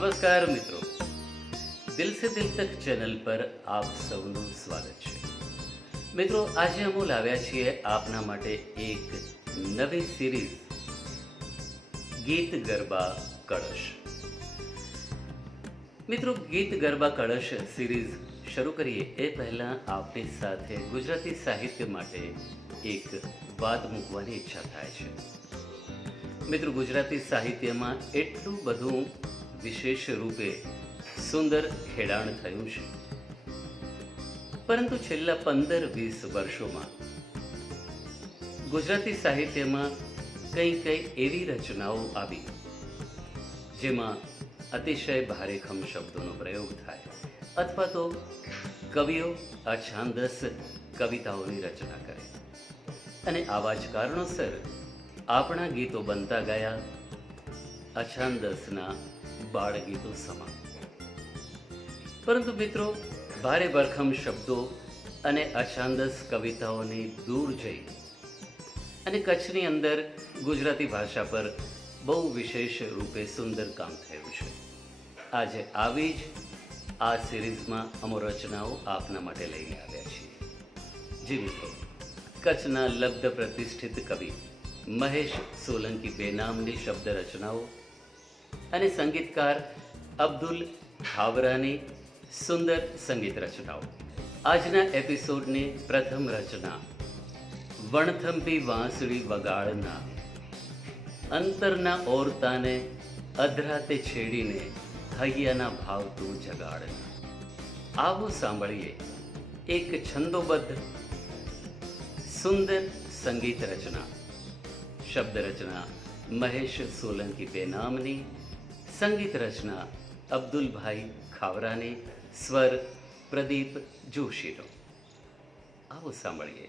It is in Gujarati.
નમસ્કાર મિત્રો, દિલ સે દિલ તક ચેનલ પર આપ સૌનું સ્વાગત છે। મિત્રો, આજે અમે લાવ્યા છીએ આપના માટે એક નવી સિરીઝ ગીત ગરબા કળશ। મિત્રો, ગીત ગરબા કળશ સિરીઝ શરૂ કરીએ એ પહેલાં આપની સાથે ગુજરાતી સાહિત્ય માટે એક વાત મૂકવાની ઈચ્છા થાય છે। મિત્રો, ગુજરાતી સાહિત્યમાં એટલું બધું વિશેષ રૂપે સુંદર ખેડાણ થયું છે, પરંતુ છેલ્લા 15-20 વર્ષોમાં ગુજરાતી સાહિત્યમાં કઈ એવી રચનાઓ આવી જેમાં અતિશય ભારેખમ શબ્દોનો પ્રયોગ થાય અથવા તો કવિઓ અછાંદસ કવિતાઓની રચના કરે, અને આવા જ કારણોસર આપણા ગીતો બનતા ગયા અછાંદસના બાળગીતો સમા। પરંતુ મિત્રો, ભારે ભરખમ શબ્દો અને અછાંદસ કવિતાઓને દૂર જઈ અને કચ્છની અંદર ગુજરાતી ભાષા પર બહુ વિશેષ રૂપે સુંદર કામ થયું છે। આજે આવી જ આ સિરીઝમાં અમો રચનાઓ આપના માટે લઈને આવ્યા છીએ। જી મિત્રો, કચ્છના લબ્ધ પ્રતિષ્ઠિત કવિ મહેશ સોલંકી બેનામની શબ્દ રચનાઓ અને સંગીતકાર અબ્દુલ ખાવરાની સુંદર સંગીત રચનાઓ। આજના એપિસોડની પ્રથમ રચના વણથંભી વાંસળી વગાડના અંતરના ઓરતાને અધરાતે છેડીને હૈયાના ભાવ તું જગાડના। આવો સાંભળીએ એક છંદોબદ્ધ સુંદર સંગીત રચના, શબ્દ રચના મહેશ સોલંકી બેનામની, સંગીત રચના અબ્દુલભાઈ ખાવરાની, સ્વર પ્રદીપ જોશીનો। આવો સાંભળીએ।